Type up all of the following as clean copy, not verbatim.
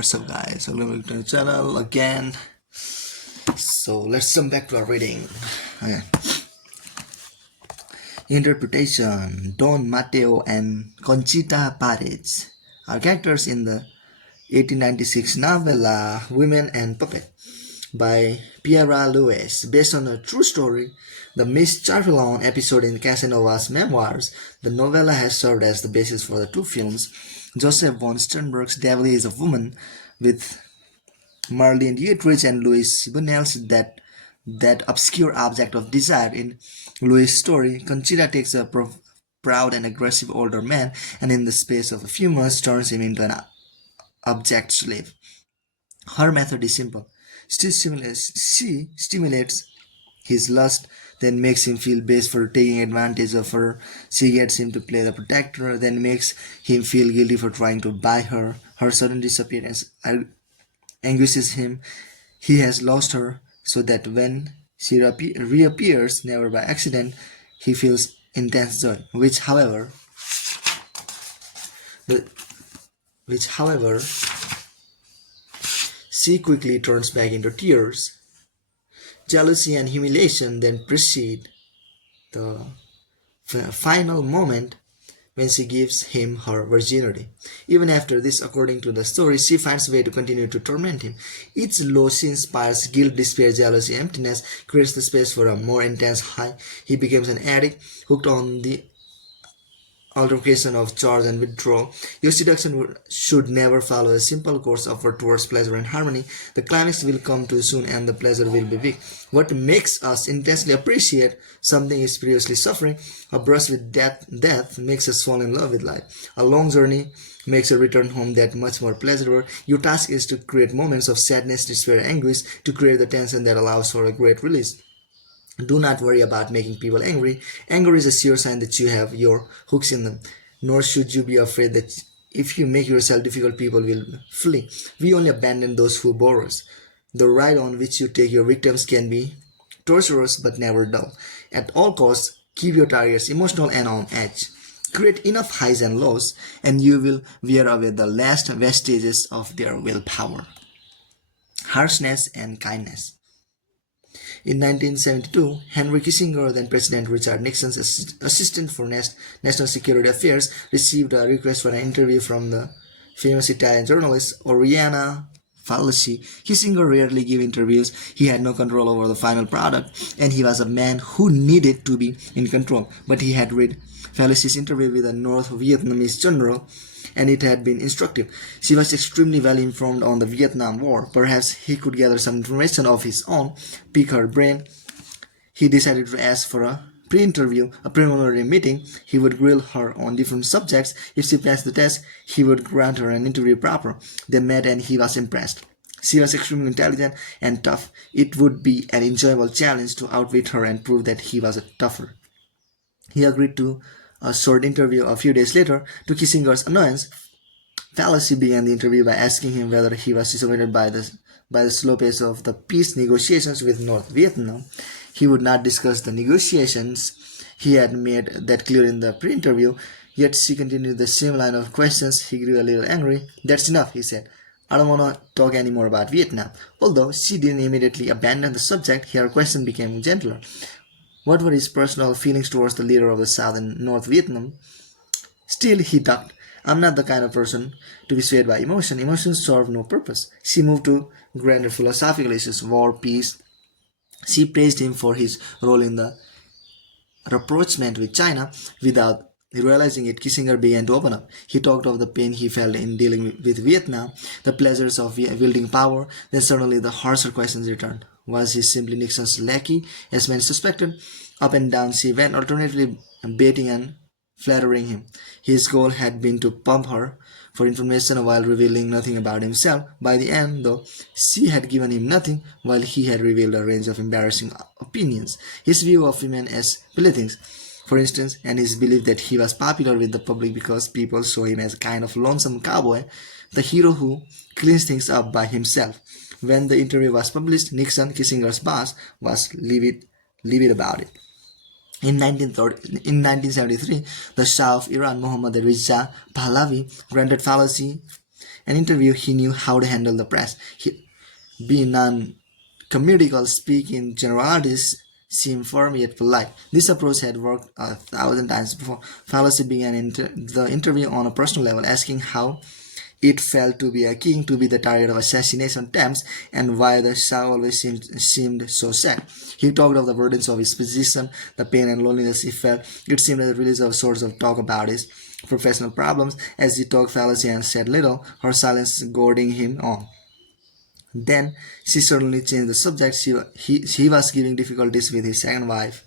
what's up guys, welcome back to the channel again. So let's jump back to our reading. Okay. Interpretation: Don Mateo and Conchita Paredes are characters in the 1896 novella Women and Puppet by Piera Lewis, based on a true story. The Miss Charvelon episode in Casanova's memoirs, the novella has served as the basis for the two films. Joseph von Sternberg's Devil is a Woman, with Marlene Dietrich and Louis Buñuel's that obscure object of desire. In Louis' story, Conchita takes a proud and aggressive older man, and in the space of a few months turns him into an abject slave. Her method is simple. She stimulates his lust, then makes him feel base for taking advantage of her. She gets him to play the protector, then makes him feel guilty for trying to buy her. Her sudden disappearance anguishes him. He has lost her, so that when she reappears, never by accident, he feels intense joy, which however she quickly turns back into tears. Jealousy and humiliation then precede the final moment when she gives him her virginity. Even after this, according to the story, she finds a way to continue to torment him. Each low she inspires guilt, despair, jealousy, emptiness, creates the space for a more intense high. He becomes an addict, hooked on the altercation of charge and withdrawal. Your seduction should never follow a simple course upward towards pleasure and harmony. The climax will come too soon and the pleasure will be weak. What makes us intensely appreciate something is previously suffering. A brush with death makes us fall in love with life. A long journey makes a return home that much more pleasurable. Your task is to create moments of sadness, despair, anguish, to create the tension that allows for a great release. Do not worry about making people angry. Anger is a sure sign that you have your hooks in them. Nor should you be afraid that if you make yourself difficult, people will flee. We only abandon those who bore us. The ride on which you take your victims can be torturous but never dull. At all costs, keep your targets emotional and on edge. Create enough highs and lows, and you will wear away the last vestiges of their willpower. Harshness and kindness. In 1972, Henry Kissinger, then President Richard Nixon's assistant for national security affairs, received a request for an interview from the famous Italian journalist Oriana Fallaci. Kissinger rarely gave interviews. He had no control over the final product, and he was a man who needed to be in control. But he had read Fallaci's interview with a North Vietnamese general, and it had been instructive. She was extremely well informed on the Vietnam War. Perhaps he could gather some information of his own, pick her brain. He decided to ask for a pre-interview, a preliminary meeting. He would grill her on different subjects. If she passed the test, he would grant her an interview proper. They met and he was impressed. She was extremely intelligent and tough. It would be an enjoyable challenge to outwit her and prove that he was tougher. He agreed to a short interview. A few days later, to Kissinger's annoyance, Fallaci began the interview by asking him whether he was disappointed by the slow pace of the peace negotiations with North Vietnam. He would not discuss the negotiations. He had made that clear in the pre-interview, yet she continued the same line of questions. He grew a little angry. "That's enough," he said. "I don't want to talk anymore about Vietnam." Although she didn't immediately abandon the subject, her question became gentler. What were his personal feelings towards the leader of the South and North Vietnam? Still, he ducked. "I'm not the kind of person to be swayed by emotion. Emotions serve no purpose." She moved to grander philosophical issues, war, peace. She praised him for his role in the rapprochement with China. Without realizing it, Kissinger began to open up. He talked of the pain he felt in dealing with Vietnam, the pleasures of wielding power. Then suddenly the harsher questions returned. Was he simply Nixon's lackey, as many suspected? Up and down she went, alternately baiting and flattering him. His goal had been to pump her for information while revealing nothing about himself. By the end, though, she had given him nothing, while he had revealed a range of embarrassing opinions. His view of women as playthings, for instance, and his belief that he was popular with the public because people saw him as a kind of lonesome cowboy, the hero who cleans things up by himself. When the interview was published, Nixon, Kissinger's boss, was livid about it. In 1973, the Shah of Iran, Mohammad Reza Pahlavi, granted Fallaci an interview, he knew how to handle the press. Be non-comedical, speak in generalities, seem firm yet polite. This approach had worked 1,000 times before. Fallacy began the interview on a personal level, asking how it felt to be a king, to be the target of assassination attempts, and why the Shah always seemed so sad. He talked of the burdens of his position, the pain and loneliness he felt. It seemed as a release of sorts of talk about his professional problems. As he talked, Fallacy and said little, her silence goading him on. Then she suddenly changed the subject. He was giving difficulties with his second wife.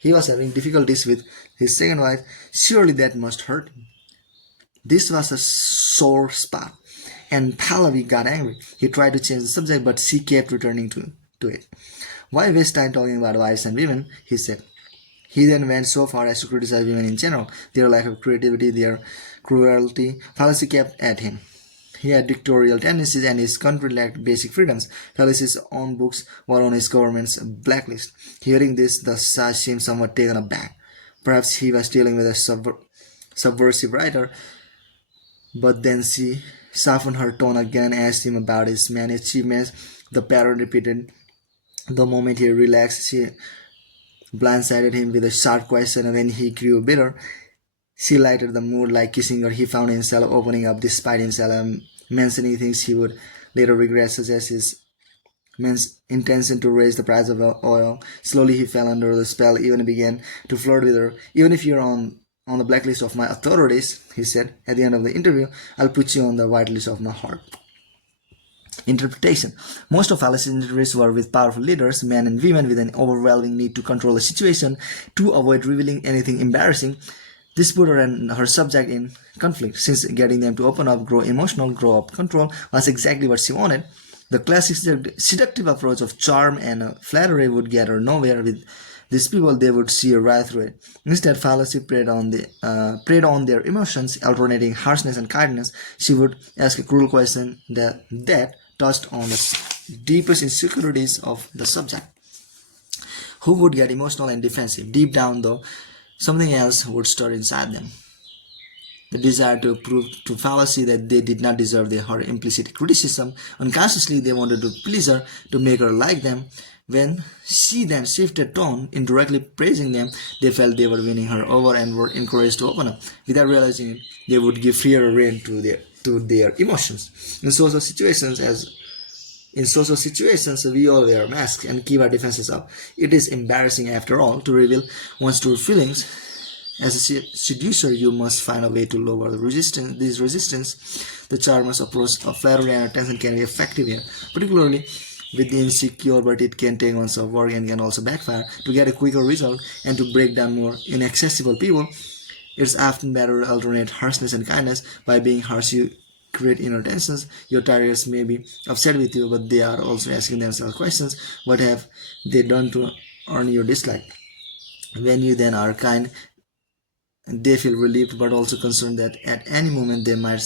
He was having difficulties with his second wife. Surely that must hurt him. This was a sore spot, and Pallavi got angry. He tried to change the subject, but she kept returning to it. Why waste time talking about wives and women? He said. He then went so far as to criticize women in general, their lack of creativity, their cruelty. Fallacy kept at him. He had dictatorial tendencies and his country lacked basic freedoms. Fallacy's own books were on his government's blacklist. Hearing this, the Shah seemed somewhat taken aback. Perhaps he was dealing with a subversive writer. But then she softened her tone again and asked him about his many achievements. The pattern repeated. The moment he relaxed, she blindsided him with a sharp question. When he grew bitter, she lightened the mood like kissing her. He found himself opening up despite himself, mentioning things he would later regret, such as his intention to raise the price of oil. Slowly he fell under the spell, even began to flirt with her. Even if you're on the blacklist of my authorities, he said at the end of the interview, I'll put you on the whitelist of my heart. Interpretation. Most of Fallacy's interviews were with powerful leaders, men and women with an overwhelming need to control the situation to avoid revealing anything embarrassing. This put her and her subject in conflict, since getting them to open up, grow emotional, grow up control was exactly what she wanted. The classic seductive approach of charm and flattery would get her nowhere. With these people, they would see right through it. Instead, Fallacy preyed on their emotions, alternating harshness and kindness. She would ask a cruel question that touched on the deepest insecurities of the subject, who would get emotional and defensive. Deep down, though, something else would stir inside them. The desire to prove to Fallacy that they did not deserve her implicit criticism. Unconsciously, they wanted to please her, to make her like them. When she then shifted tone, indirectly praising them, they felt they were winning her over and were encouraged to open up. Without realizing it, they would give freer rein to their emotions. In social situations, we all wear masks and keep our defenses up. It is embarrassing, after all, to reveal one's true feelings. As a seducer, you must find a way to lower these resistance. The charmer's approach of flattery and attention can be effective here, particularly with the insecure, but it can take months of work and can also backfire. To get a quicker result and to break down more inaccessible people, it's often better to alternate harshness and kindness. By being harsh, you create inner tensions. Your targets may be upset with you, but they are also asking themselves questions. What have they done to earn your dislike? When you then are kind, they feel relieved but also concerned that at any moment they might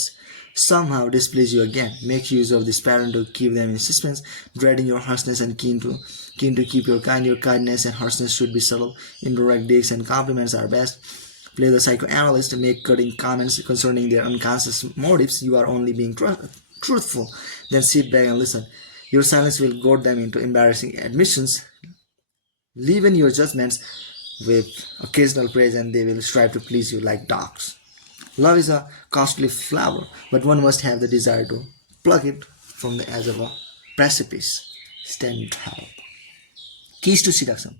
somehow displease you again. Make use of this pattern to keep them in suspense, dreading your harshness and keen to keep your kind. Your kindness and harshness should be subtle. Indirect digs and compliments are best. Play the psychoanalyst and make cutting comments concerning their unconscious motives. You are only being truthful. Then sit back and listen. Your silence will goad them into embarrassing admissions. Leave in your judgments with occasional praise, and they will strive to please you like dogs. Love is a costly flower, but one must have the desire to pluck it from the edge of a precipice. Stand tall. Keys to seduction.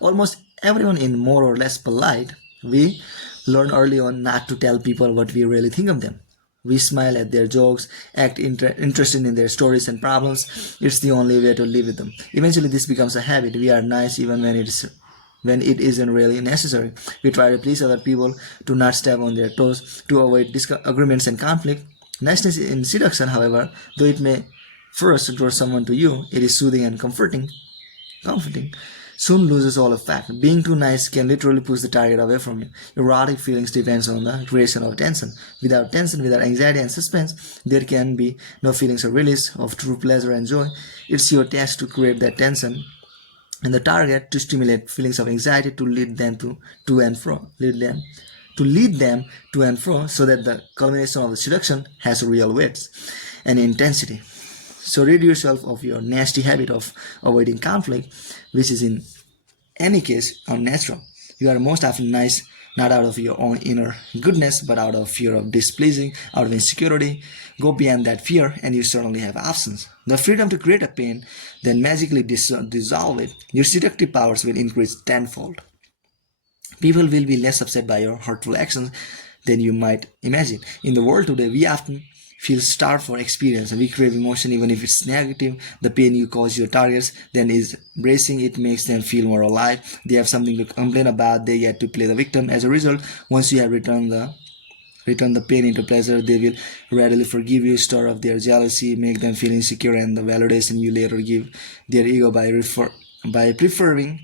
Almost everyone is more or less polite. We learn early on not to tell people what we really think of them. We smile at their jokes, act interested in their stories and problems. It's the only way to live with them. Eventually, this becomes a habit. We are nice even when it isn't really necessary. We try to please other people, to not step on their toes, to avoid disagreements and conflict. Niceness in seduction, however, though it may first draw someone to you, it is soothing and comforting, soon loses all effect. Being too nice can literally push the target away from you. Erotic feelings depends on the creation of tension. Without anxiety and suspense, there can be no feelings of release, of true pleasure and joy. It's your task to create that tension and the target, to stimulate feelings of anxiety, to lead them to and fro, lead them to lead them to and fro so that the culmination of the seduction has real weight and intensity. So rid yourself of your nasty habit of avoiding conflict, which is in any case unnatural. You are most often nice not out of your own inner goodness, but out of fear of displeasing, out of insecurity. Go beyond that fear, and you certainly have options. The freedom to create a pain, then magically dissolve it, your seductive powers will increase tenfold. People will be less upset by your hurtful actions than you might imagine. In the world today, we often feel starved for experience and we crave emotion even if it's negative. The pain you cause your targets then is bracing. It makes them feel more alive. They have something to complain about. They get to play the victim. As a result, once you have returned the pain into pleasure, they will readily forgive you, stir up their jealousy, make them feel insecure, and the validation you later give their ego by preferring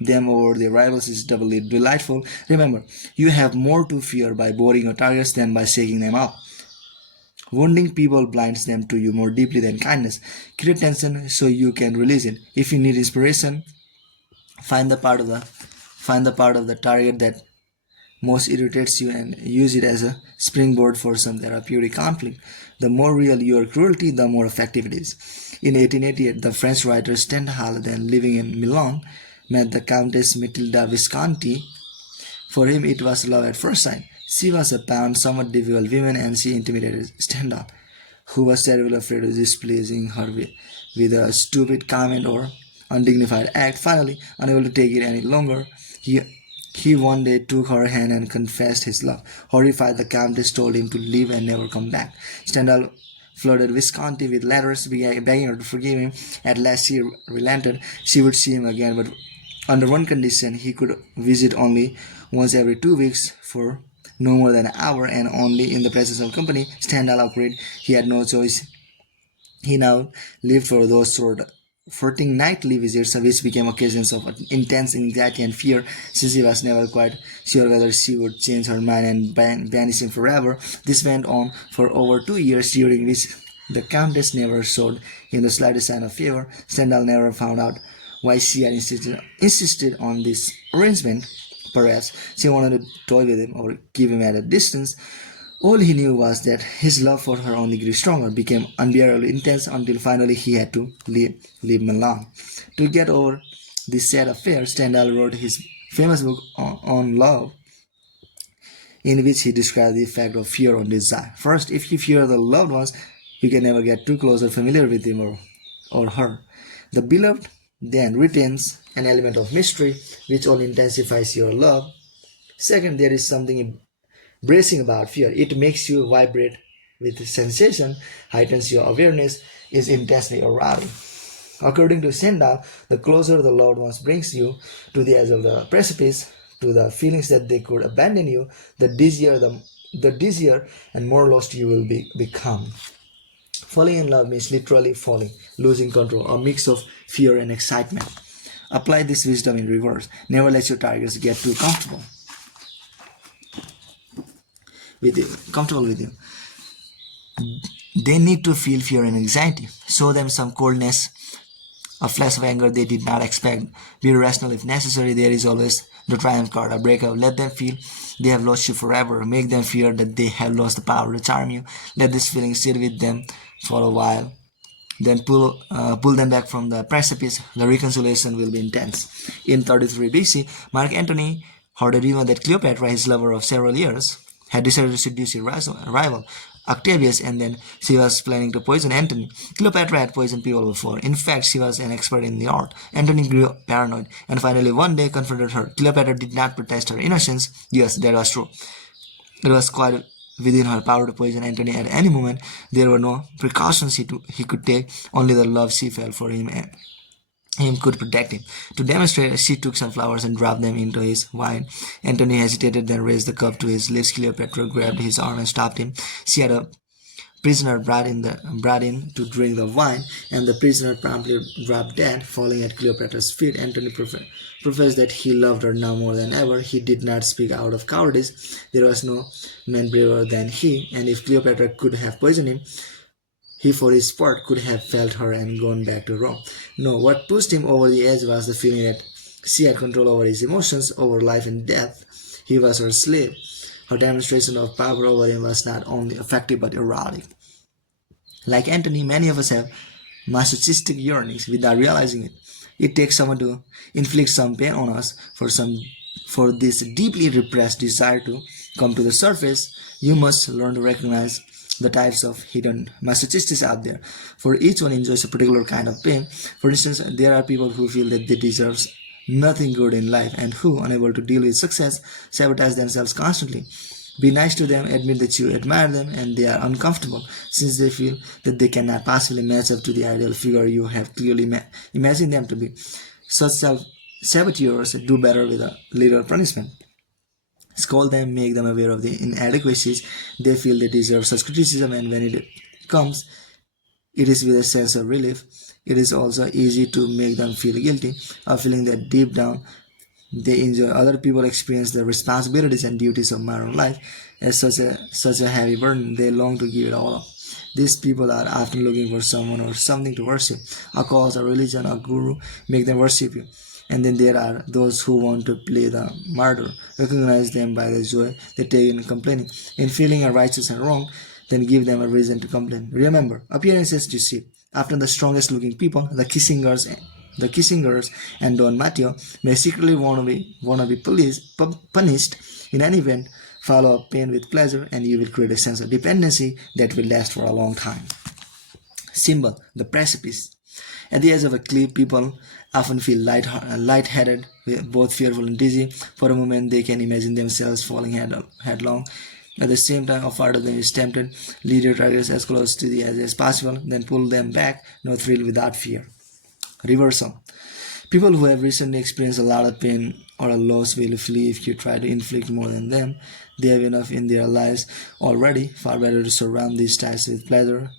them over their rivals is doubly delightful. Remember, you have more to fear by boring your targets than by shaking them up. Wounding people blinds them to you more deeply than kindness. Create tension so you can release it. If you need inspiration, find the part of the target that most irritates you and use it as a springboard for some therapeutic conflict. The more real your cruelty, the more effective it is. In 1888, the French writer Stendhal, then living in Milan, met the Countess Matilda Visconti. For him, it was love at first sight. She was a pound, somewhat difficult woman, and she intimidated Stendhal, who was terribly afraid of displeasing her with a stupid comment or undignified act. Finally, unable to take it any longer, he one day took her hand and confessed his love. Horrified, the Countess told him to leave and never come back. Stendhal flooded Visconti with letters begging her to forgive him. At last she relented. She would see him again, but under one condition: he could visit only once every 2 weeks for no more than an hour, and only in the presence of company. Stendhal agreed. He had no choice. He now lived for those flirting nightly visits, which became occasions of intense anxiety and fear, since he was never quite sure whether she would change her mind and banish him forever. This went on for over 2 years, during which the Countess never showed him the slightest sign of favor. Stendhal never found out why she had insisted on this arrangement. Perhaps she wanted to toy with him or keep him at a distance. All he knew was that his love for her only grew stronger, became unbearably intense, until finally he had to leave Milan. To get over this sad affair, Stendhal wrote his famous book on love, in which he described the effect of fear on desire. First, if you fear the loved ones, you can never get too close or familiar with him or her. The beloved then retains an element of mystery, which only intensifies your love. Second, there is something bracing about fear. It makes you vibrate with sensation, heightens your awareness, is intensely arousing. According to Stendhal, the closer the loved ones brings you to the edge of the precipice, to the feelings that they could abandon you, the dizzier and more lost you will become. Falling in love means literally falling, losing control, a mix of fear and excitement. Apply this wisdom in reverse. Never let your targets get too comfortable with you. They need to feel fear and anxiety. Show them some coldness, a flash of anger they did not expect. Be rational if necessary. There is always the triumph card, a breakup. Let them feel they have lost you forever. Make them fear that they have lost the power to charm you. Let this feeling sit with them for a while. Then pull them back from the precipice. The reconciliation will be intense. In 33 BC, Mark Antony heard a rumor that Cleopatra, his lover of several years, had decided to seduce his rival, Octavius, and then she was planning to poison Antony. Cleopatra had poisoned people before. In fact, she was an expert in the art. Antony grew paranoid, and finally one day confronted her. Cleopatra did not protest her innocence. Yes, that was true. It was quite within her power to poison Antony at any moment. There were no precautions he could take. Only the love she felt for him could protect him. To demonstrate, she took some flowers and dropped them into his wine. Antony hesitated, then raised the cup to his lips. Cleopatra grabbed his arm and stopped him. She had a prisoner brought in to drink the wine, and the prisoner promptly dropped dead, falling at Cleopatra's feet. Antony professed that he loved her now more than ever. He did not speak out of cowardice. There was no man braver than he, and if Cleopatra could have poisoned him, he, for his part, could have felt her and gone back to Rome. No, what pushed him over the edge was the feeling that she had control over his emotions, over life and death. He was her slave. Her demonstration of power over him was not only effective but erotic. Like Antony, many of us have masochistic yearnings without realizing it. It takes someone to inflict some pain on us for this deeply repressed desire to come to the surface. You must learn to recognize the types of hidden masochists out there. For each one enjoys a particular kind of pain. For instance, there are people who feel that they deserve nothing good in life and who, unable to deal with success, sabotage themselves constantly. Be nice to them, admit that you admire them, and they are uncomfortable since they feel that they cannot possibly match up to the ideal figure you have clearly imagined them to be. Such self-saboteurs do better with a little punishment. Scold them, make them aware of the inadequacies they feel they deserve such criticism, and when it comes, it is with a sense of relief. It is also easy to make them feel guilty of feeling that deep down they enjoy other people experience the responsibilities and duties of modern life as such a heavy burden. They long to give it all up. These people are often looking for someone or something to worship. A cause, a religion, a guru, make them worship you. And then there are those who want to play the martyr. Recognize them by the joy they take in complaining, in feeling righteous and wrong, then give them a reason to complain. Remember, appearances deceive. Often the strongest looking people, the Kissingers and Don Matteo may secretly wanna be punished. In any event, follow up pain with pleasure and you will create a sense of dependency that will last for a long time. Symbol, the precipice. At the edge of a cliff, people often feel lightheaded, both fearful and dizzy. For a moment, they can imagine themselves falling headlong. At the same time, a part of them is tempted. Lead your targets as close to the edge as possible, then pull them back, no thrill without fear. Reversal. People who have recently experienced a lot of pain or a loss will flee if you try to inflict more than them. They have enough in their lives already. Far better to surround these types with pleasure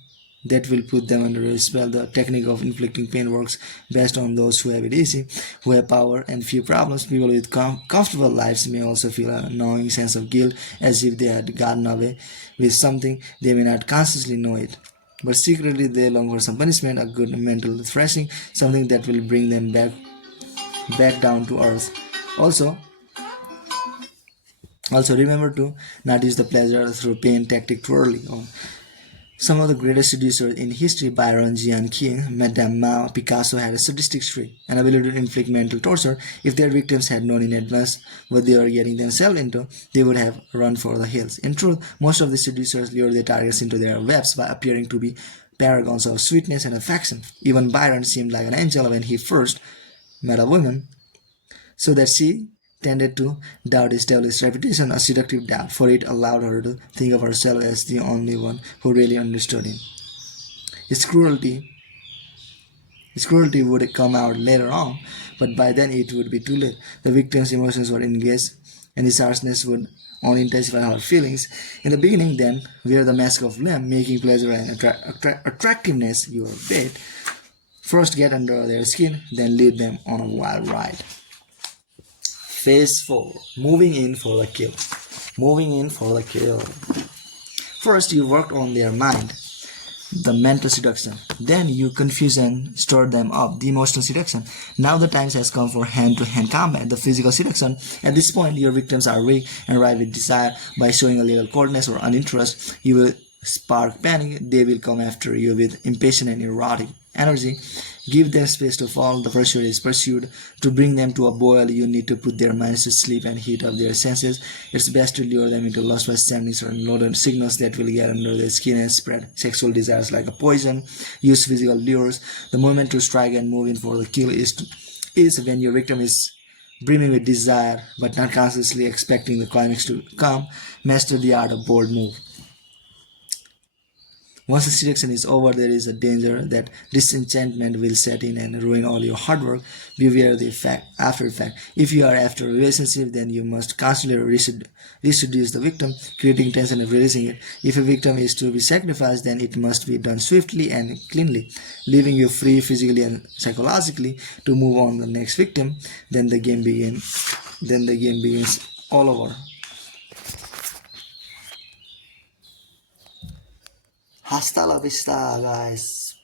that will put them under a spell. The technique of inflicting pain works best on those who have it easy, who have power and few problems. People with comfortable lives may also feel a gnawing sense of guilt, as if they had gotten away with something. They may not consciously know it, but secretly they long for some punishment, a good mental thrashing, something that will bring them back down to earth. Also, remember to not use the pleasure through pain tactic poorly. Some of the greatest seducers in history, Byron, Jean King, Madame Mao, Picasso, had a sadistic streak, an ability to inflict mental torture. If their victims had known in advance what they were getting themselves into, they would have run for the hills. In truth, most of the seducers lure their targets into their webs by appearing to be paragons of sweetness and affection. Even Byron seemed like an angel when he first met a woman, so that she tended to doubt his devilish reputation, a seductive doubt, for it allowed her to think of herself as the only one who really understood him. His cruelty would come out later on, but by then it would be too late. The victim's emotions were engaged, and his harshness would only intensify her feelings. In the beginning, then, wear the mask of lamb, making pleasure and attractiveness your bait. First get under their skin, then lead them on a wild ride. Phase 4. Moving in for the kill. First, you worked on their mind, the mental seduction. Then you confuse and stir them up, the emotional seduction. Now the time has come for hand-to-hand combat, the physical seduction. At this point, your victims are weak and ripe with desire. By showing a little coldness or uninterest, you will spark panic. They will come after you with impatient and erotic energy. Give them space to fall. The pursuit is pursued. To bring them to a boil, you need to put their minds to sleep and heat up their senses. It's best to lure them into lust by sending certain loaded signals that will get under their skin and spread sexual desires like a poison. Use physical lures. The moment to strike and move in for the kill is when your victim is brimming with desire but not consciously expecting the climax to come. Master the art of bold move. Once the seduction is over, there is a danger that disenchantment will set in and ruin all your hard work. Beware the after effect. If you are after a relationship, then you must constantly reseduce the victim, creating tension and releasing it. If a victim is to be sacrificed, then it must be done swiftly and cleanly, leaving you free physically and psychologically to move on to the next victim. Then the game begins all over. Hasta la vista, guys.